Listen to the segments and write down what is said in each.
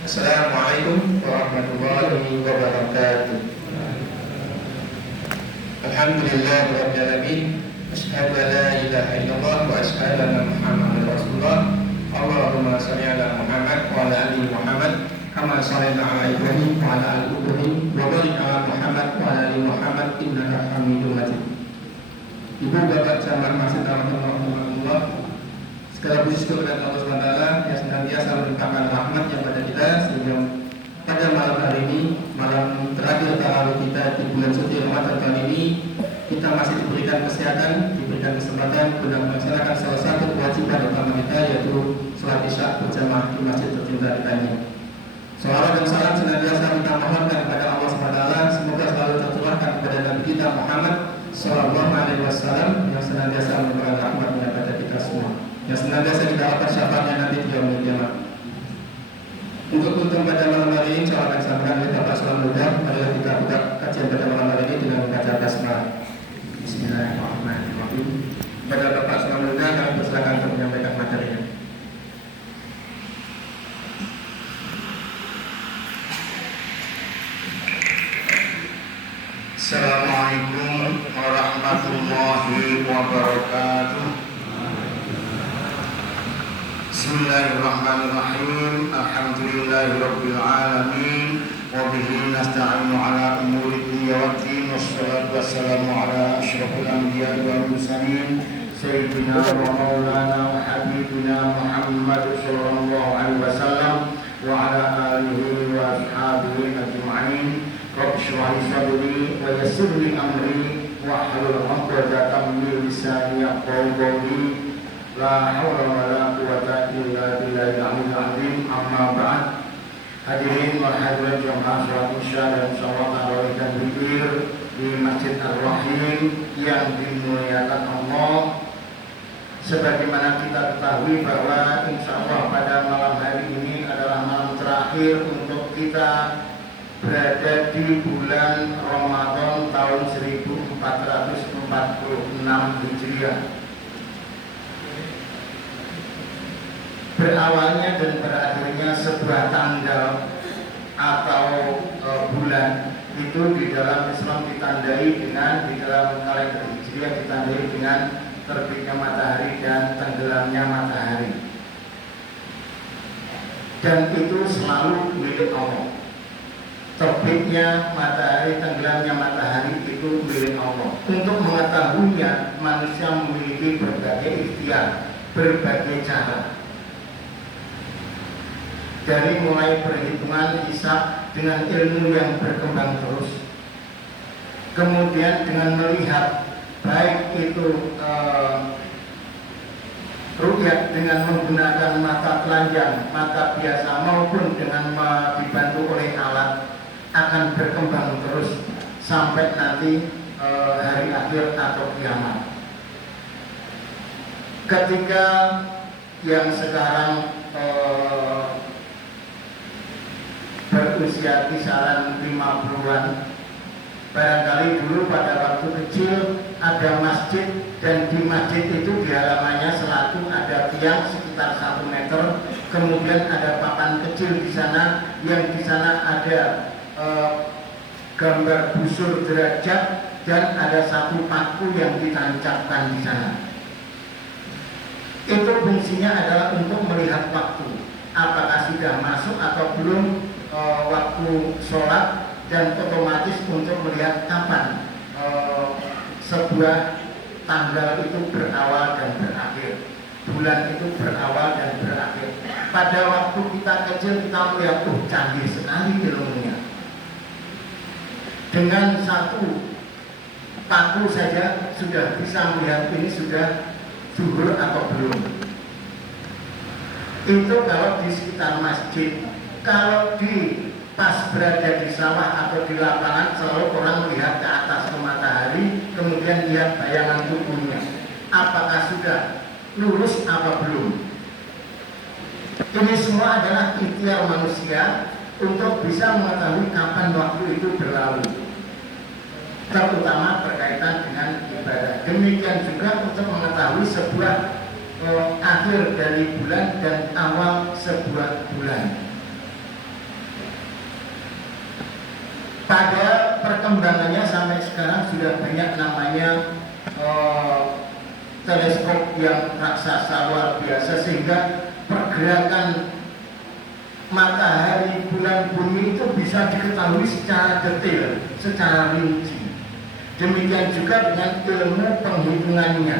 Assalamualaikum warahmatullahi wabarakatuh. Alhamdulillahirabbil alamin. Asyhadu an la ilaha illallah wa asyhadu anna Muhammadar Rasulullah. Allahumma shalli ala Muhammad wa ala ali Muhammad kama shallaita ala Ibrahim wa ala ali Ibrahim wa barik ala Muhammad wa ala ali Muhammad innaka Hamidum Majid. Ibu bapak jamaah masjid rahimahumullah, segala puji syukur kepada Allah SWT yang senantiasa melimpahkan rahmat yang pada kita, sehingga pada malam hari ini, malam terakhir tarawih kita di bulan suci Ramadan kali ini, kita masih diberikan kesehatan, diberikan kesempatan untuk melaksanakan salah satu kewajiban utama kita, yaitu sholat isya berjamaah di masjid tercinta kita ini. Salawat dan salam senantiasa kita mohonkan kepada Allah SWT, semoga selalu tercurahkan kepada Nabi kita Muhammad Sallallahu Alaihi Wasallam yang senantiasa memberikan rahmatnya kepada kita semua, yang senantiasa kita harapkan syafaatnya nanti di yaumul qiyamah. Untuk pada malam hari ini, saya akan sampaikan oleh Bapak Salam Muda. Marilah kita buka kajian pada malam hari ini dengan membaca basmalah. Bismillahirrahmanirrahim. Pada Bapak Salam Muda, kami persilakan untuk menyampaikan materinya. Assalamualaikum warahmatullahi wabarakatuh. Bismillahirrahmanirrahim. Alhamdulillahirabbil alamin wa bihi nasta'inu ala umuri dunya waddin, wassalatu wassalamu ala asyrafil anbiya'i wal mursalin sayyidina wa maulana wa habibina Muhammad sallallahu alaihi wasallam wa ala alihi wa ashabihi ajma'in. Rabbi shrah li sadri wa yassir li amri wahlul 'uqdatam min lisani yafqahu qawli. La haula wa la quwwata illa billahil 'aliyyil 'azim. Amma ba'd. Hadirin wa hadirat jamaah salat Isya dan salat tarawih dan zikir di Masjid Ar-Rahim yang dimuliakan Allah. Sebagaimana kita ketahui bahwa insyaallah pada malam hari ini adalah malam terakhir untuk kita berada di bulan Ramadan tahun 1446 Hijriah. Berawalnya dan berakhirnya sebuah tanggal atau bulan itu di dalam Islam ditandai dengan, di dalam kalender Hijriah ditandai dengan terbitnya matahari dan tenggelamnya matahari. Dan itu selalu milik Allah. Terbitnya matahari, tenggelamnya matahari itu milik Allah. Untuk mengetahuinya, manusia memiliki berbagai ikhtiar, berbagai cara. Dari mulai perhitungan hisab dengan ilmu yang berkembang terus, kemudian dengan melihat baik itu ru'yat dengan menggunakan mata telanjang, mata biasa maupun dengan dibantu oleh alat, akan berkembang terus sampai nanti hari akhir atau kiamat. Ketika yang sekarang berusia kisaran 50-an, barangkali dulu pada waktu kecil ada masjid, dan di masjid itu di halamannya selalu ada tiang sekitar 1 meter, kemudian ada papan kecil di sana, yang di sana ada gambar busur derajat, dan ada satu paku yang ditancapkan di sana. Itu fungsinya adalah untuk melihat waktu, apakah sudah masuk atau belum waktu sholat, dan otomatis untuk melihat kapan sebuah tanggal itu berawal dan berakhir, bulan itu berawal dan berakhir. Pada waktu kita kecil kita melihat canggih sekali ilmunya. Dengan satu paku saja sudah bisa melihat ini sudah zuhur atau belum. Itu kalau di sekitar masjid. Kalau di pas berada di sawah atau di lapangan, selalu orang melihat ke atas ke matahari, kemudian lihat bayangan tubuhnya, apakah sudah lurus atau belum. Ini semua adalah ikhtiar manusia untuk bisa mengetahui kapan waktu itu berlalu, terutama berkaitan dengan ibadah. Demikian juga untuk mengetahui sebuah akhir dari bulan dan awal sebuah bulan. perkembangannya sampai sekarang sudah banyak namanya teleskop yang raksasa luar biasa, sehingga pergerakan matahari, bulan, bumi itu bisa diketahui secara detail, secara rinci. Demikian juga dengan ilmu penghitungannya,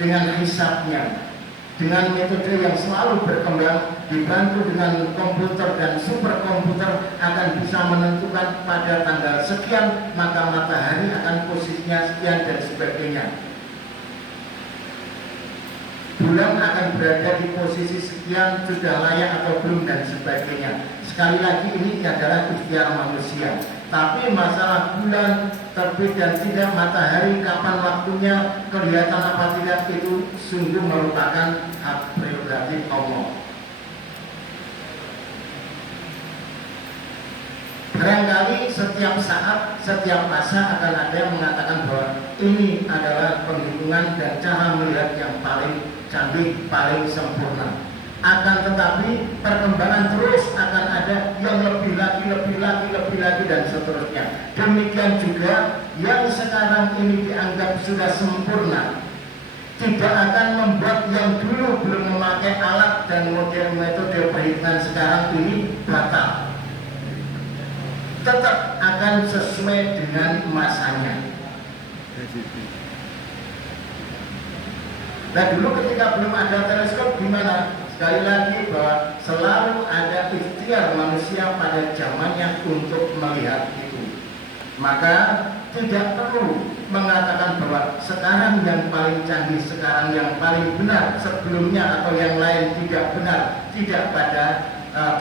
dengan hisabnya, dengan metode yang selalu berkembang, dibantu dengan komputer dan superkomputer, akan bisa menentukan pada tanggal sekian maka matahari akan posisinya sekian dan sebagainya. Bulan akan berada di posisi sekian, sudah layak atau belum dan sebagainya. Sekali lagi ini adalah ikhtiar manusia. Tapi masalah bulan terbit dan tidak, matahari kapan waktunya, kelihatan apa tidak, itu sungguh merupakan hak prerogatif Allah. Barangkali setiap saat, setiap masa akan ada yang mengatakan bahwa ini adalah penghitungan dan cara melihat yang paling canggih, paling sempurna. Akan tetapi perkembangan terus akan ada yang lebih lagi dan seterusnya. Demikian juga yang sekarang ini dianggap sudah sempurna tidak akan membuat yang dulu belum memakai alat dan model metode perhitungan sekarang ini batal. Tetap akan sesuai dengan masanya. Nah dulu ketika belum ada teleskop gimana? Sekali lagi bahwa selalu ada ikhtiar manusia pada zamannya untuk melihat itu. Maka tidak perlu mengatakan bahwa sekarang yang paling canggih, sekarang yang paling benar, sebelumnya atau yang lain tidak benar. Tidak pada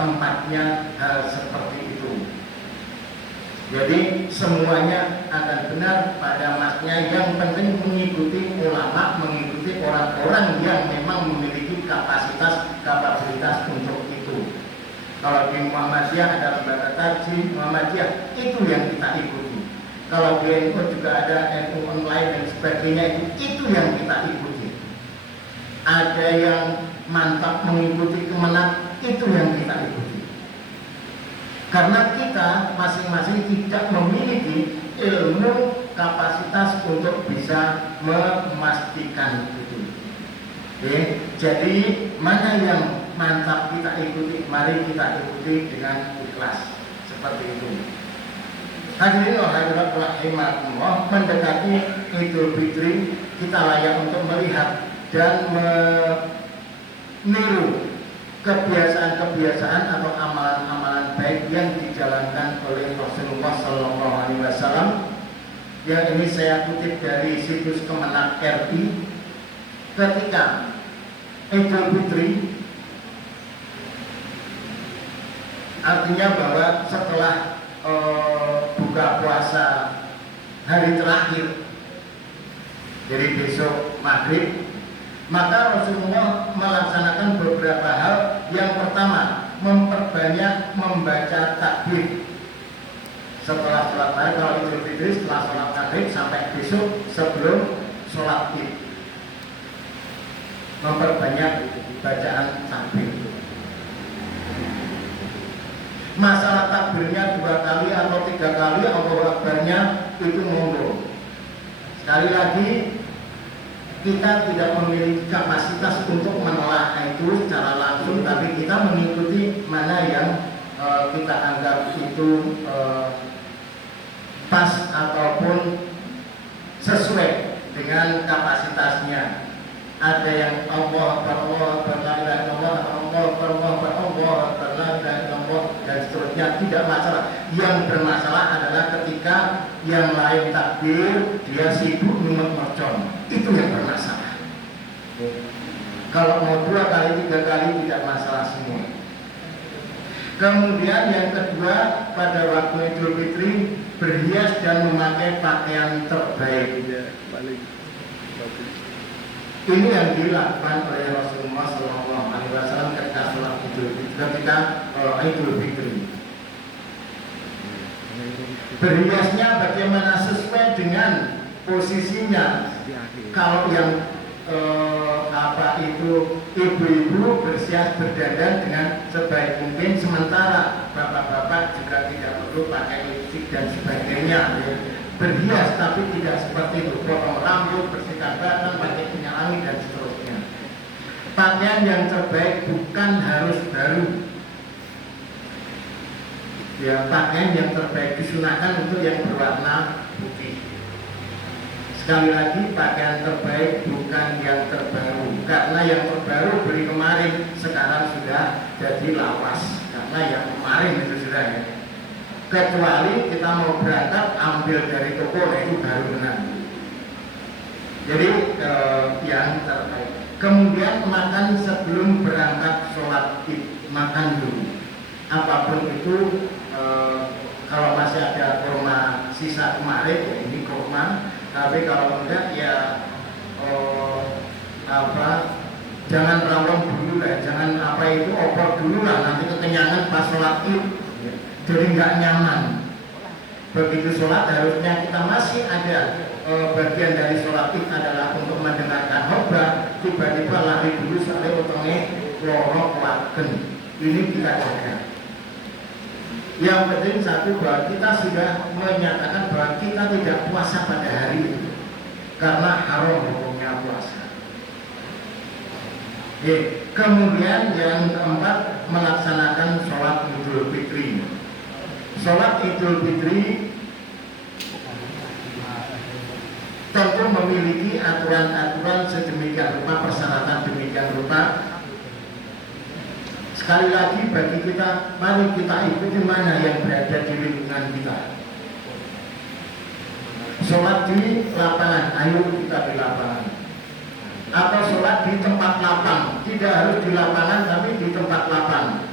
tempatnya seperti itu. Jadi semuanya akan benar pada masnya. Yang penting mengikuti ulama, mengikuti orang-orang yang memang memiliki kapasitas untuk itu. Kalau di Muhammadiyah ada lembaga kaji Muhammadiyah, itu yang kita ikuti. Kalau di NU juga ada NU online dan sebagainya, itu yang kita ikuti. Ada yang mantap mengikuti Kemenak, itu yang kita ikuti. Karena kita masing-masing tidak memiliki ilmu kapasitas untuk bisa memastikan itu. Oke, jadi mana yang mantap kita ikuti, mari kita ikuti dengan ikhlas. Seperti itu. Hadirin hadirat rahimakumullah, mendekati Idul Fitri, kita layak untuk melihat dan meniru kebiasaan-kebiasaan atau amalan-amalan baik yang dijalankan oleh Rasulullah SAW. Yang ini saya kutip dari situs Kemenak RI. Ketika Idul Fitri, artinya bahwa setelah buka puasa hari terakhir, jadi besok maghrib, maka Rasulullah melaksanakan beberapa hal. Yang pertama, memperbanyak membaca takbir setelah sholat maghrib. Kalau Idul Fitri setelah sholat maghrib sampai besok sebelum sholat id, memperbanyak bacaan takbir. Masalah takbirnya 2 kali atau 3 kali, Allahu Akbarnya itu monggo. Sekali lagi, kita tidak memiliki kapasitas untuk menelaah itu secara langsung, tapi kita mengikuti mana yang kita anggap itu pas ataupun sesuai dengan kapasitasnya. Ada yang Allah berlailah Allah dan seterusnya, tidak masalah. Yang bermasalah adalah ketika yang lain takbir, dia sibuk nyumet mercon. Itu yang bermasalah. Kalau mau 2 kali, 3 kali tidak masalah semua. Kemudian yang kedua, pada waktu Idul Fitri berhias dan memakai pakaian terbaik. Ini yang dilakukan oleh Rasulullah SAW ketika sholat Idul Fitri, ketika Idul Fitri. Berhiasnya bagaimana sesuai dengan posisinya. Kalau yang ibu-ibu bersias berdandan dengan sebaik mungkin, sementara bapak-bapak juga tidak perlu pakai lipstik dan sebagainya ya. Berhias tapi tidak seperti itu, potong rambut, bersihkan badan, pakai minyak wangi dan seterusnya. Pakaian yang terbaik bukan harus baru ya, pakaian yang terbaik disunahkan untuk yang berwarna putih. Sekali lagi, pakaian terbaik bukan yang terbaru, karena yang terbaru beli kemarin sekarang sudah jadi lawas, karena yang kemarin itu sudah ya. Kecuali kita mau berangkat ambil dari toko, itu baru benar. Jadi yang terbaik. Kemudian makan sebelum berangkat sholat id, makan dulu. Apapun itu, kalau masih ada kurma sisa kemarin, ya ini kurma. Tapi kalau enggak ya jangan rawon dulu lah, jangan opor dulu lah, nanti kekenyangan pas sholat id. Jadi nggak nyaman. Begitu sholat harusnya kita masih ada bagian dari sholat id adalah untuk mendengarkan khotbah, tiba-tiba lari dulu sampai utangnya lorok waken. Ini kita jaga. Yang penting satu, bahwa kita sudah menyatakan bahwa kita tidak puasa pada hari itu karena haram hukumnya puasa. Kemudian yang keempat, melaksanakan sholat Idul Fitri. Sholat Idul Fitri tentu memiliki aturan-aturan sedemikian rupa, persyaratan demikian rupa. Sekali lagi bagi kita, mari kita ikuti mana yang berada di lingkungan kita. Sholat di lapangan, ayo kita di lapangan. Atau sholat di tempat lapang, tidak harus di lapangan tapi di tempat lapang.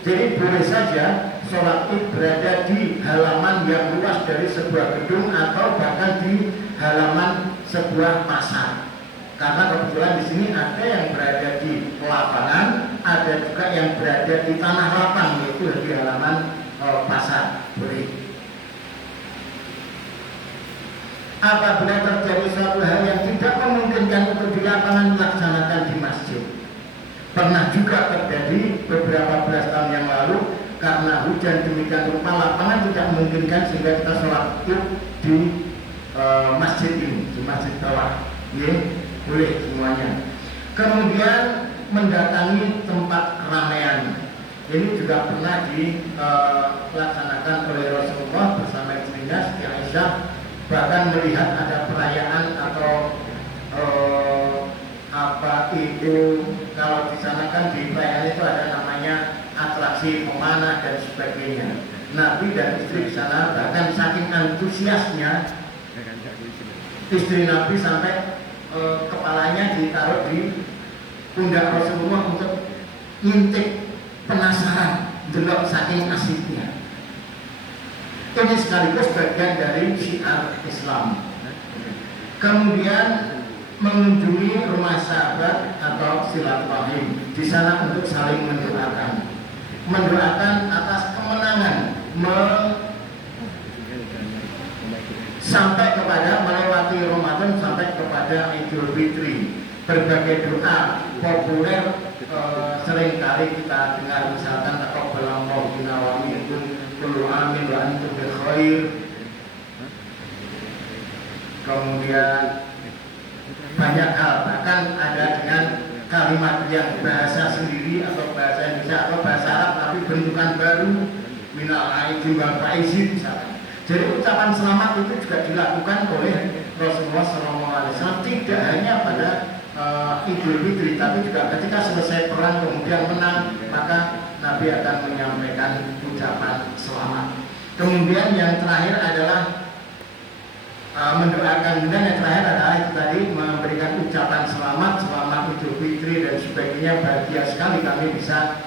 Jadi boleh saja sholat id berada di halaman yang luas dari sebuah gedung atau bahkan di halaman sebuah pasar. Karena kebetulan di sini ada yang berada di lapangan, ada juga yang berada di tanah lapang, yaitu di halaman pasar. Boleh. Apabila terjadi suatu hal yang tidak memungkinkan untuk di lapangan, dilaksanakan di masjid. Pernah juga terjadi beberapa belas tahun yang lalu, karena hujan demikian rupa lapangan tidak memungkinkan sehingga kita sholat id di masjid ini, di masjid bawah. Boleh semuanya. Kemudian mendatangi tempat keramaian. Ini juga pernah dilaksanakan oleh Rasulullah bersama istrinya Siti Aisyah. Bahkan melihat ada perayaan atau kalau di sana kan di perayaan itu ada namanya atraksi pemanah dan sebagainya. Nabi dan istri di sana bahkan saking antusiasnya, istri Nabi sampai kepalanya ditaruh di pundak Rasulullah untuk ngintip, penasaran, delok saking asiknya. Ini sekaligus bagian dari syiar Islam. Kemudian mengunjungi rumah sahabat atau silaturahim di sana untuk saling mendoakan atas kemenangan sampai kepada melewati Ramadan sampai kepada Idul Fitri. Berbagai doa populer seringkali kita dengar, misalkan taqabbalallahu minna wa minkum kullu amin wa antum bi khair. Kemudian banyak hal, bahkan ada dengan kalimat yang bahasa sendiri atau bahasa Indonesia atau bahasa Arab tapi bentukan baru, minal aidin wal faizin misalkan. Jadi ucapan selamat itu juga dilakukan oleh Rasulullah SAW, tidak hanya pada Idul Fitri, tapi juga ketika selesai perang kemudian menang, maka Nabi akan menyampaikan ucapan selamat. Kemudian yang terakhir adalah mendoakan, dan yang terakhir adalah itu tadi memberikan ucapan selamat Idul Fitri dan sebagainya. Bahagia sekali kami bisa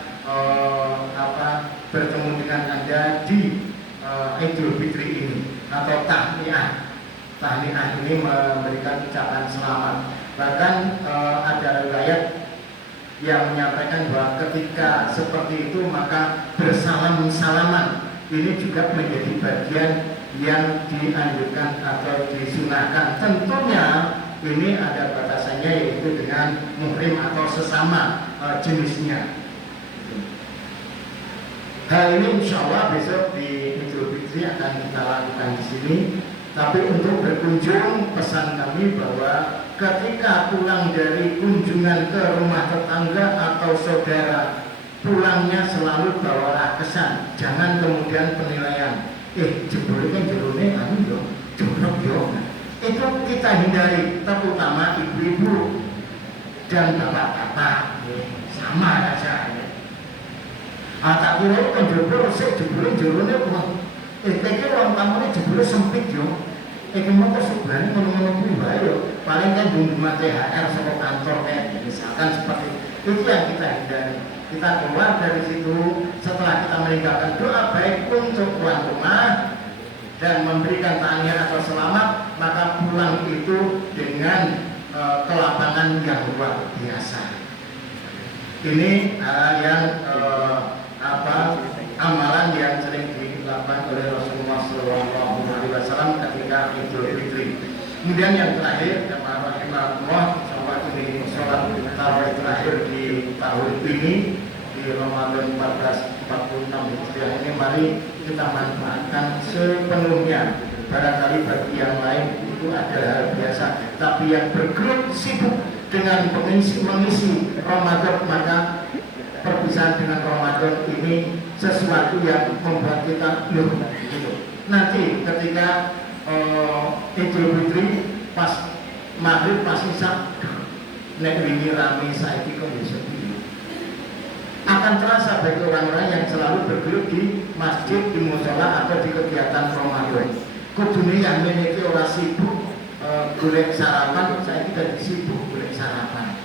bertemu dengan Anda di Idul Fitri ini atau tahniah ini memberikan ucapan selamat. Bahkan ada riwayat yang menyampaikan bahwa ketika seperti itu maka bersalam-salaman ini juga menjadi bagian yang dianjurkan atau disunahkan. Tentunya ini ada batasannya, yaitu dengan muhrim atau sesama jenisnya. Hal ini insya Allah besok di Idul Fitri Fitri akan kita lakukan di sini. Tapi untuk berkunjung, pesan kami bahwa ketika pulang dari kunjungan ke rumah tetangga atau saudara, pulangnya selalu bawalah kesan, jangan kemudian penilaian. Jebule jerone anu yo, jorok yo. Itu kita hindari, terutama ibu-ibu dan bapak-bapak. Sama aja. Tak kira kan jebule sik jebule jerone wah. Kayaknya ruang tamunya jebule sempit yo. Mau kesubahan ngono-ngono kuwi wae yo. Paling kan bunga THR sama kantor kayak misalkan seperti itu yang kita hindari. Kita keluar dari situ setelah kita meninggalkan doa baik untuk tuan rumah dan memberikan tahniah atau selamat, maka pulang itu dengan kelapangan yang luar biasa. Ini yang amalan yang sering dilakukan oleh Rasulullah SAW ketika Idul Fitri. Kemudian yang terakhir, jamaah rahimahullah, ini sholat tarawih terakhir di tahun ini di Ramadan 1446 Hijriah ini, mari kita manfaatkan sepenuhnya. Barangkali bagi yang lain itu ada hal biasa, tapi yang bergelut sibuk dengan mengisi Ramadan, maka perpisahan dengan Ramadan ini sesuatu yang membuat kita loh gitu. Nanti ketika Idul Fitri pas maghrib pas isya nek wingi rame saiki kok iso akan terasa bagi orang-orang yang selalu bergelut di masjid, di mushola atau di kegiatan Ramadan. Kudune yang memiliki orang sibuk golek sarapan, saya tidak sibuk golek sarapan.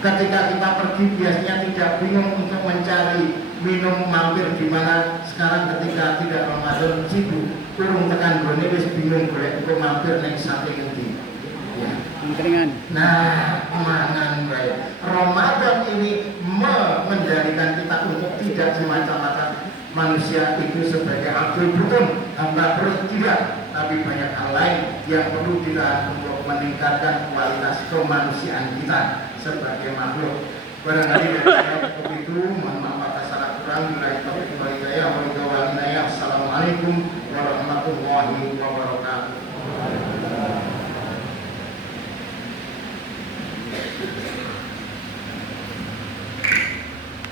Ketika kita pergi biasanya tidak bingung untuk mencari minum mampir di mana. Sekarang ketika tidak Ramadan sibuk turun tekan gone wis bingung golek untuk mampir ning sate ngendi. Ya. Nah, mangan baik. Ramadan ini menjadikan kita untuk tidak semata-mata manusia itu sebagai abdul butun, hamba perut, tidak, tapi banyak hal lain yang perlu kita untuk meningkatkan kualitas kemanusiaan kita sebagai makhluk. Barangkali dari saya cukup itu. Mohon maaf atas salah kurang. Assalamualaikum warahmatullahi wabarakatuh.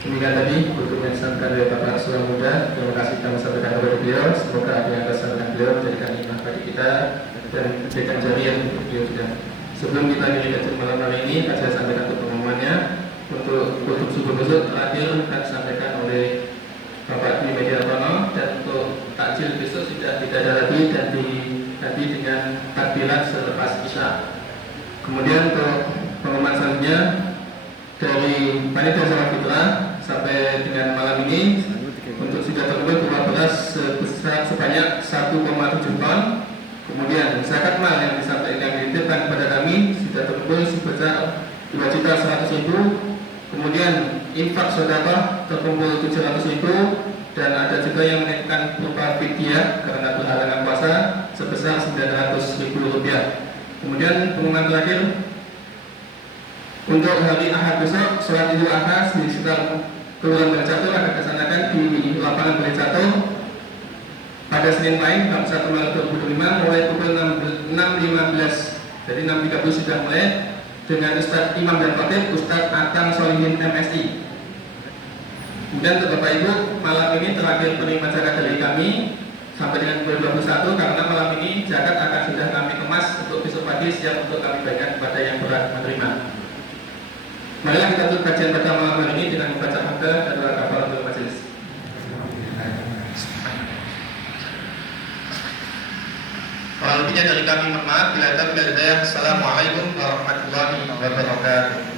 Demikian tadi untuk yang disampaikan dari Bapak Rasulullah Muda. Terima kasih kami sampaikan kepada beliau. Semoga apa yang disampaikan beliau menjadikan hikmah bagi kita dan menjadikan jariah untuk beliau juga. Sebelum kita melanjutkan malam hari ini, akan saya sampaikan untuk pengumumannya. Untuk tutup subuh besok terakhir akan disampaikan oleh Bapak Dwi Mediartono, dan untuk takjil besok sudah tidak ada lagi dan diganti dengan takbiran selepas isya. Kemudian untuk pengumuman selanjutnya dari panitia sholat fitrah sampai dengan malam ini untuk sudah terkumpul berupa beras sebesar sebanyak 1,7 ton. Kemudian zakat mal yang disampaikan yang dititipkan kepada kami sudah terkumpul sebesar 2.100.000. Kemudian infak sedekah terkumpul 700.000, dan ada juga yang menitipkan berupa fidyah karena berhalangan puasa sebesar 900.000 rupiah. Kemudian pengumuman terakhir untuk hari Ahad besok, sholat Idul Adha di sekitar Kelurahan Balecatur akan dilaksanakan di lapangan Balecatur pada Senin lain 1 Maret 2005 mulai pukul 6.15. Jadi 6.30 sudah mulai dengan Ustadz Imam dan Khatib Ustadz Akang Solihin MSI. Kemudian untuk Bapak Ibu, malam ini terakhir penerima zakat dari kami sampai dengan 2021, karena malam ini zakat akan sudah kami kemas untuk besok pagi siap untuk kami bagikan kepada yang berat menerima. Marilah kita tutup kajian pada malam hari ini dengan membaca hamdalah dan doa kafaratul majelis. Kalau lebihnya dari kami mohon maaf. Bila ada, Assalamualaikum warahmatullahi wabarakatuh.